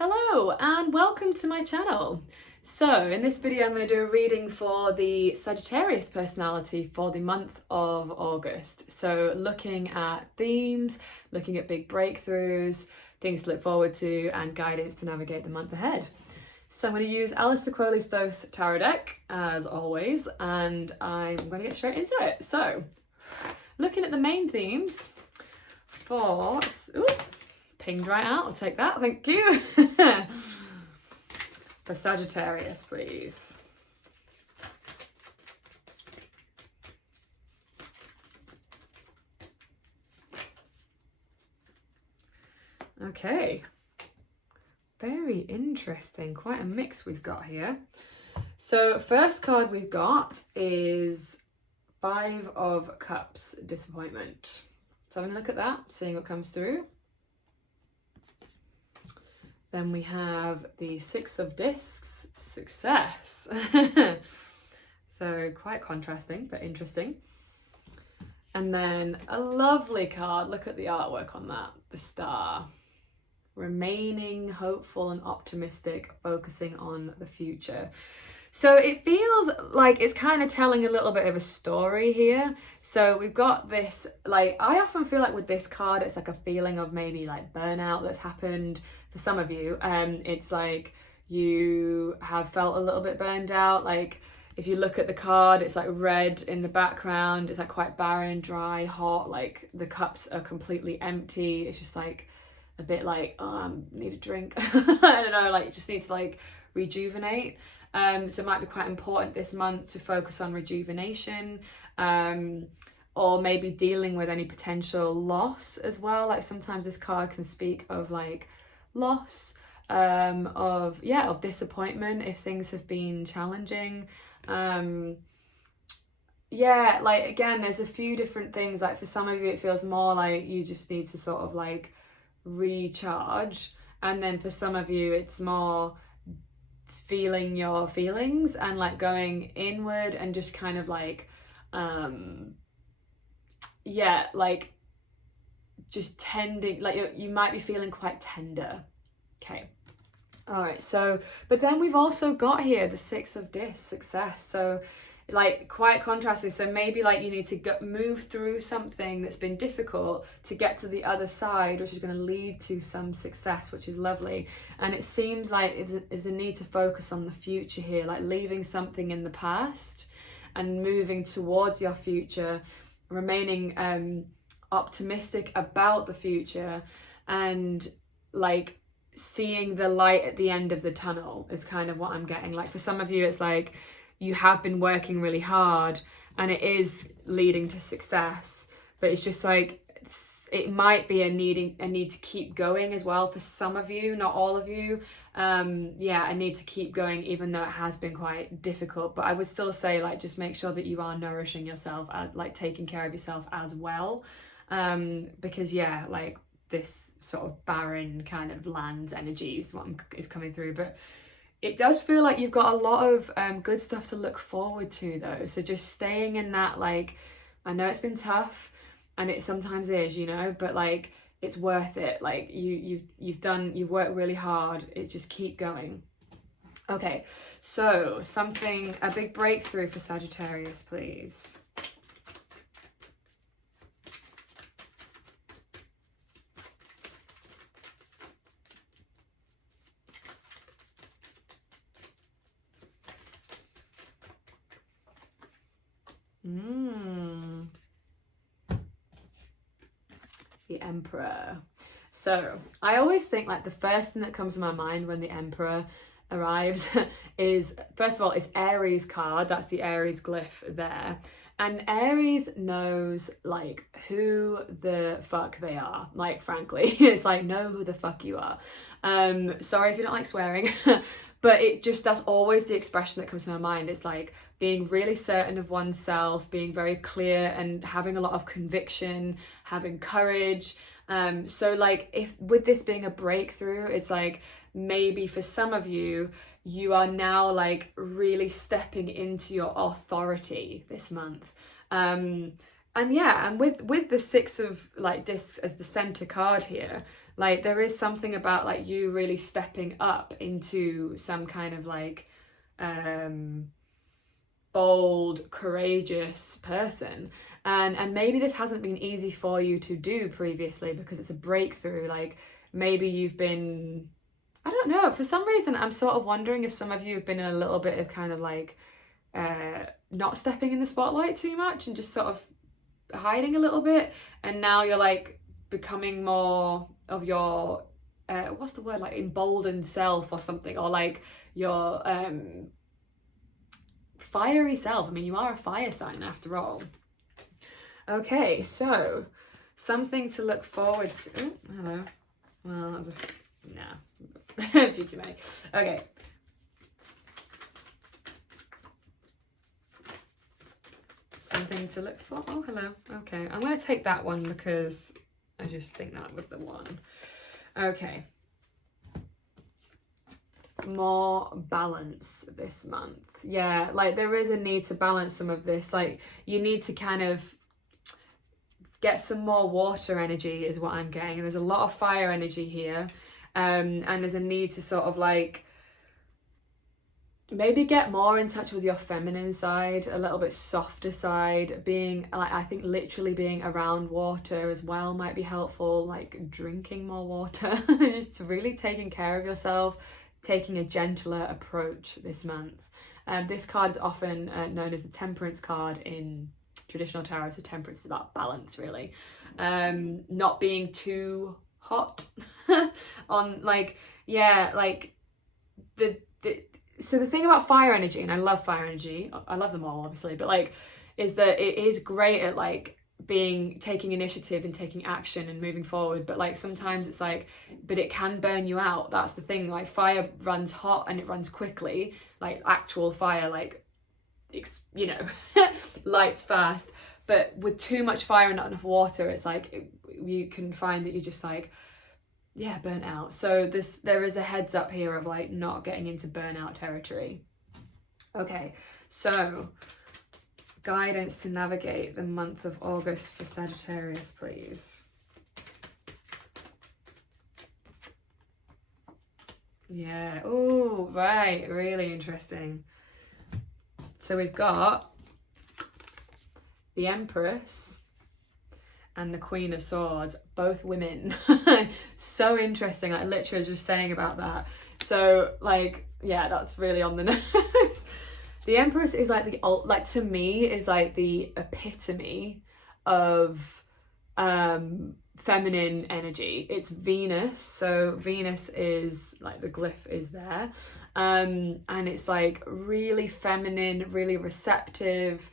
Hello and welcome to my channel. So in this video I'm going to do a reading for the Sagittarius personality for the month of August. So looking at themes, looking at big breakthroughs, things to look forward to and guidance to navigate the month ahead. So I'm going to use Aleister Crowley's Thoth Deck as always, and I'm going to get straight into it. So looking at the main themes for... Ooh, pinged right out, I'll take that, thank you. For Sagittarius, please. Okay, very interesting, quite a mix we've got here. So first card we've got is Five of Cups, Disappointment. So having a look at that, seeing what comes through. Then we have the Six of Discs, Success. So quite contrasting, but interesting. And then a lovely card, look at the artwork on that, the Star. Remaining hopeful and optimistic, focusing on the future. So it feels like it's kind of telling a little bit of a story here. So we've got this, like, I often feel like with this card, it's like a feeling of maybe like burnout that's happened for some of you. It's like you have felt a little bit burned out. Like if you look at the card, it's like red in the background. It's like quite barren, dry, hot. Like the cups are completely empty. It's just like a bit like, oh, I need a drink. I don't know, like it just needs to like rejuvenate. So it might be quite important this month to focus on rejuvenation, or maybe dealing with any potential loss as well. Like sometimes this card can speak of like loss, of disappointment if things have been challenging. Like again, there's a few different things. Like for some of you it feels more like you just need to sort of like recharge, and then for some of you it's more feeling your feelings and like going inward and just kind of like like just tending, like you might be feeling quite tender. Okay, all right, so but then we've also got here the Six of Discs, Success. So like quite contrasting. So maybe like you need to move through something that's been difficult to get to the other side, which is going to lead to some success, which is lovely. And it seems like it's a need to focus on the future here, like leaving something in the past and moving towards your future, remaining optimistic about the future, and like seeing the light at the end of the tunnel is kind of what I'm getting. Like for some of you it's like you have been working really hard and it is leading to success, but it's just like it might be a need to keep going as well for some of you, not all of you. A need to keep going even though it has been quite difficult. But I would still say like just make sure that you are nourishing yourself, like taking care of yourself as well, because like this sort of barren kind of lands energy is what is coming through. But it does feel like you've got a lot of good stuff to look forward to though. So just staying in that, like, I know it's been tough and it sometimes is, but like it's worth it. Like you've worked really hard. It's just keep going. Okay, so a big breakthrough for Sagittarius, please. The Emperor. So I always think like the first thing that comes to my mind when the Emperor arrives is, first of all, it's Aries card. That's the Aries glyph there. And Aries knows like who the fuck they are. Like frankly, it's like, know who the fuck you are. Sorry if you don't like swearing, but that's always the expression that comes to my mind. It's like being really certain of oneself, being very clear and having a lot of conviction, having courage. So like if with this being a breakthrough, it's like maybe for some of you, you are now like really stepping into your authority this month. And with the Six of like Discs as the center card here, Like there is something about like you really stepping up into some kind of like bold, courageous person. And maybe this hasn't been easy for you to do previously because it's a breakthrough. Like maybe you've been, I don't know, for some reason I'm sort of wondering if some of you have been in a little bit of kind of like not stepping in the spotlight too much and just sort of hiding a little bit, and now you're like becoming more of your what's the word, like emboldened self or something, or like your fiery self. I mean, you are a fire sign after all. Okay, so something to look forward to. Oh, hello. Well, that was a few too many. Okay. Something to look for. Oh, hello. Okay, I'm going to take that one because I just think that was the one. Okay. More balance this month. Yeah, like there is a need to balance some of this. Like you need to kind of get some more water energy is what I'm getting. There's a lot of fire energy here. And there's a need to sort of like maybe get more in touch with your feminine side, a little bit softer side. Being like, I think literally being around water as well might be helpful, like drinking more water, just really taking care of yourself, taking a gentler approach this month. This card is often known as the temperance card in traditional tarot. So temperance is about balance, really. Not being too hot on like, yeah, like so the thing about fire energy, and I love fire energy, I love them all obviously, but like is that it is great at like taking initiative and taking action and moving forward, but like sometimes it's like, but it can burn you out. That's the thing. Like fire runs hot and it runs quickly, like actual fire, like you know, lights fast. But with too much fire and not enough water, it's like you can find that you're just like, yeah, burnt out. So there is a heads up here of like not getting into burnout territory. Okay, so guidance to navigate the month of August for Sagittarius, please. Yeah, oh, right, really interesting. So we've got the Empress and the Queen of Swords, both women. So interesting. I literally was just saying about that. So like, yeah, that's really on the nose. The Empress is like to me is like the epitome of feminine energy. It's Venus. So Venus is like the glyph is there. And it's like really feminine, really receptive,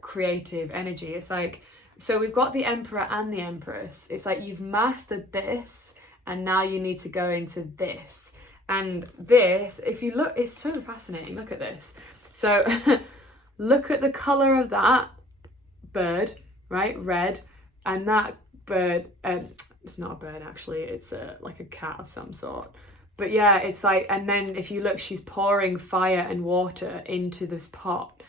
creative energy. It's like, so we've got the Emperor and the Empress. It's like you've mastered this and now you need to go into this. And this, if you look, it's so fascinating. Look at this. So look at the colour of that bird, right? Red. And that bird, it's not a bird actually, it's like a cat of some sort. But yeah, it's like, and then if you look, she's pouring fire and water into this pot.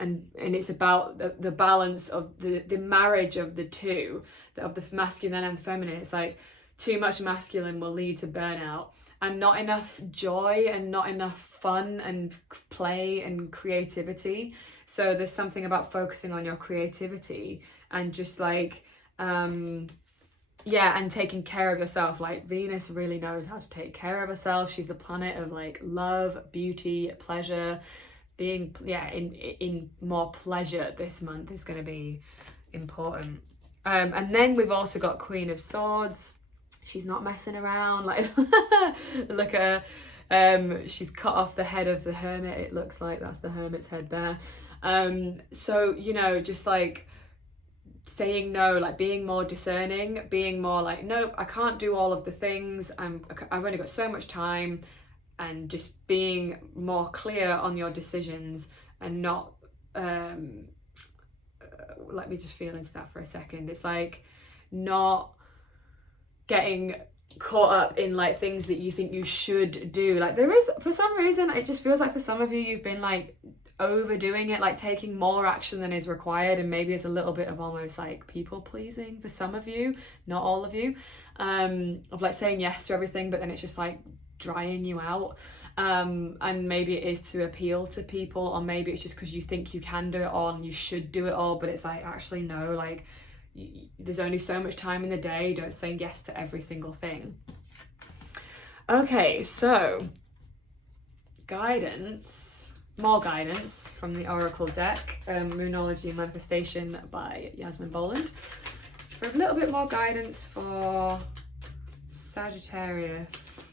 And it's about the balance of the marriage of the two, of the masculine and the feminine. It's like too much masculine will lead to burnout and not enough joy and not enough fun and play and creativity. So there's something about focusing on your creativity and just like, yeah, and taking care of yourself. Like Venus really knows how to take care of herself. She's the planet of like love, beauty, pleasure. Being in more pleasure this month is going to be important. And then we've also got Queen of Swords. She's not messing around. Like look at her. She's cut off the head of the hermit. It looks like that's the hermit's head there. So you know, just like saying no, like being more discerning, being more like, nope, I can't do all of the things. I've only got so much time. And just being more clear on your decisions and not, let me just feel into that for a second. It's like not getting caught up in like things that you think you should do. Like there is, for some reason, it just feels like for some of you, you've been like overdoing it, like taking more action than is required. And maybe it's a little bit of almost like people pleasing for some of you, not all of you. of like saying yes to everything, but then it's just like drying you out. And maybe it is to appeal to people, or maybe it's just because you think you can do it all and you should do it all, but it's like, actually no, like there's only so much time in the day. Don't say yes to every single thing. Okay, so guidance, more guidance from the Oracle deck, Moonology and Manifestation by Yasmin Boland. For a little bit more guidance for Sagittarius.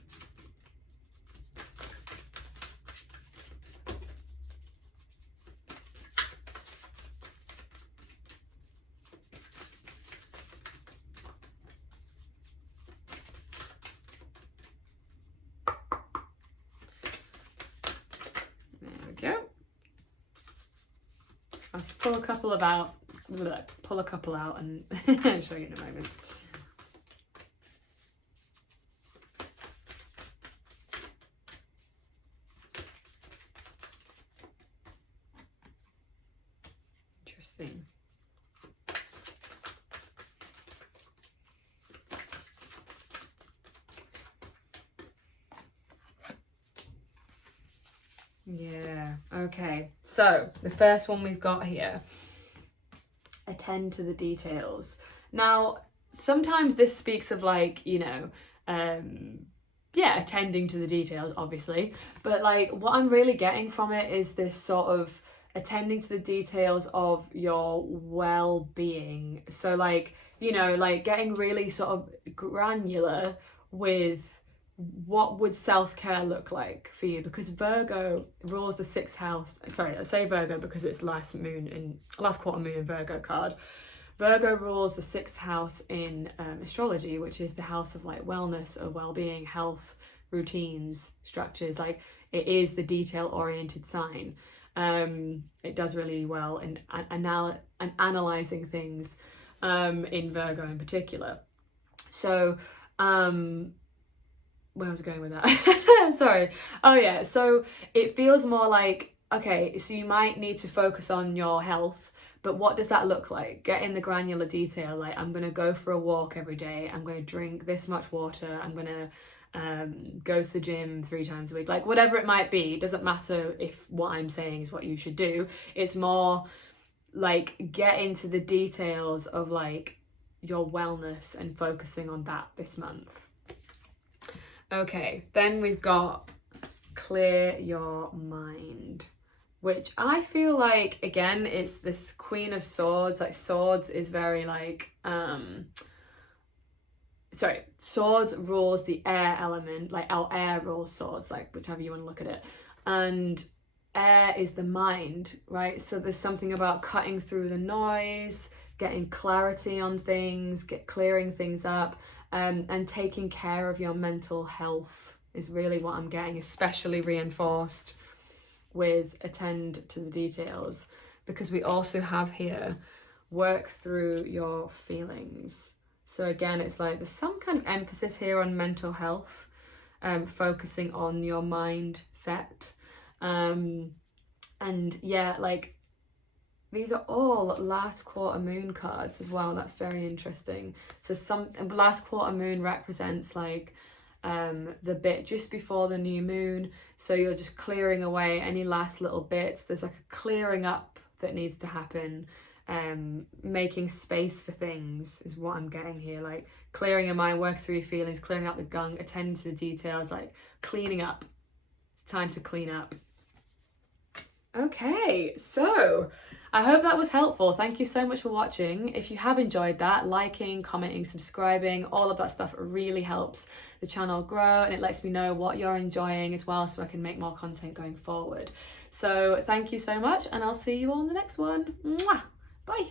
I'll pull a couple out and I'll show you in a moment. Interesting. Yeah, okay. So the first one we've got here, attend to the details. Now, sometimes this speaks of like, you know, yeah, attending to the details, obviously. But like what I'm really getting from it is this sort of attending to the details of your well-being. So like, you know, like getting really sort of granular with what would self-care look like for you, because Virgo rules the 6th house. Sorry, I say Virgo because it's last quarter moon in Virgo card. Virgo rules the 6th house in astrology, which is the house of like wellness or well-being, health, routines, structures. Like it is the detail-oriented sign. It does really well in analyzing things, in Virgo in particular. So where was I going with that? Sorry. Oh yeah, so it feels more like, okay, so you might need to focus on your health, but what does that look like? Get in the granular detail, like I'm going to go for a walk every day, I'm going to drink this much water, I'm going to go to the gym 3 times a week, like whatever it might be. It doesn't matter if what I'm saying is what you should do. It's more like get into the details of like your wellness and focusing on that this month. Okay, then we've got clear your mind, which I feel like, again, it's this Queen of Swords. Like swords is very like, swords rules the air element, like our air rules swords, like whichever you want to look at it. And air is the mind, right? So there's something about cutting through the noise, getting clarity on things, clearing things up. And taking care of your mental health is really what I'm getting, especially reinforced with attend to the details, because we also have here work through your feelings. So again, it's like there's some kind of emphasis here on mental health, focusing on your mindset. And yeah, like these are all last quarter moon cards as well. That's very interesting. So last quarter moon represents like the bit just before the new moon. So you're just clearing away any last little bits. There's like a clearing up that needs to happen. Making space for things is what I'm getting here. Like clearing your mind, work through your feelings, clearing out the gunk, attending to the details, like cleaning up. It's time to clean up. Okay, so I hope that was helpful. Thank you so much for watching. If you have enjoyed that, liking, commenting, subscribing, all of that stuff really helps the channel grow, and it lets me know what you're enjoying as well, so I can make more content going forward. So thank you so much, and I'll see you on the next one. Mwah! Bye.